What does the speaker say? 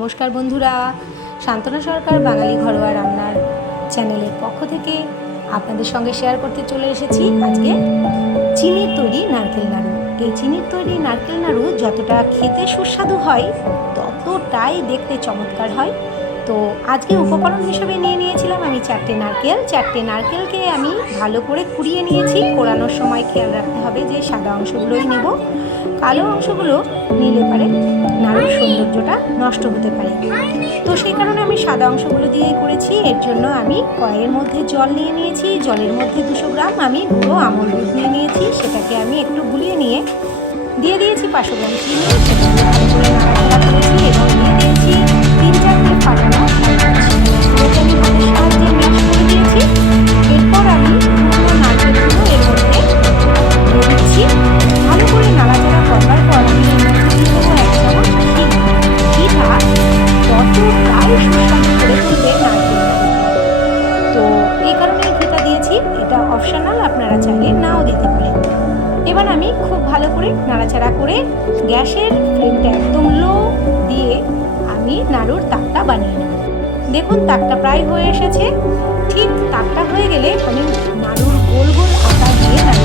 নমস্কার বন্ধুরা, শান্তনা সরকার বাঙালি ঘরোয়া রান্নার চ্যানেলের পক্ষ থেকে আপনাদের সঙ্গে শেয়ার করতে চলে এসেছি আজকে চিনির তৈরি নারকেল নাড়ু। এই চিনির তৈরি নারকেল নাড়ু যতটা খেতে সুস্বাদু হয় ততটাই দেখতে চমৎকার হয়। তো আজকে উপকরণ হিসেবে নিয়েছিলাম আমি চারটে নারকেলকে আমি ভালো করে কুড়িয়ে নিয়েছি। কোড়ানোর সময় খেয়াল রাখতে হবে যে সাদা অংশগুলোই নেব, কালো অংশগুলো নিলে পারে নাড়ুর সৌন্দর্যটা নষ্ট হতে পারে। তো সেই কারণে আমি সাদা অংশগুলো দিয়েই করেছি। এর জন্য আমি কড়াইয়ের মধ্যে জল নিয়ে নিয়েছি, জলের মধ্যে 200 গ্রাম আমি গুঁড়ো আমল দুধ নিয়ে নিয়েছি। সেটাকে আমি একটু গুলিয়ে নিয়ে দিয়ে দিয়েছি 500 গ্রাম চিনি, সেটা ভালো করে নাড়াচাড়া করেছি এবং দিয়ে দিয়েছি 3-4টে ফাটানো এলাচ। পুরোটা আমি হাতের সাহায্যে ম্যাশ করে দিয়েছি। এরপর আমি পুরোনো নারকেলগুলো এর মধ্যে দিয়ে দিচ্ছি। ভালো করে নাড়াচাড়া করবার পর আমি এর মধ্যে দিয়ে দেবো 1 চামচ ঘি। ঘিটা ততটাই সুস্বাদু করে তুলবে নারকেল নাড়ুকে। তো এই কারণেই ঘিটা দিয়েছি, এটা অপশনাল, আপনারা চাইলে নাও দিতে পারেন। এবার আমি খুব ভালো করে নাড়াচাড়া করে গ্যাসের ফ্লেমটা একদম লো দিয়ে আমি নাড়ুর তাকটা বানিয়ে নেব। দেখুন তাকটা প্রায় হয়ে এসেছে। ঠিক তাকটা হয়ে গেলে আমি নাড়ুর গোল গোল আটা দিয়ে নাড়ু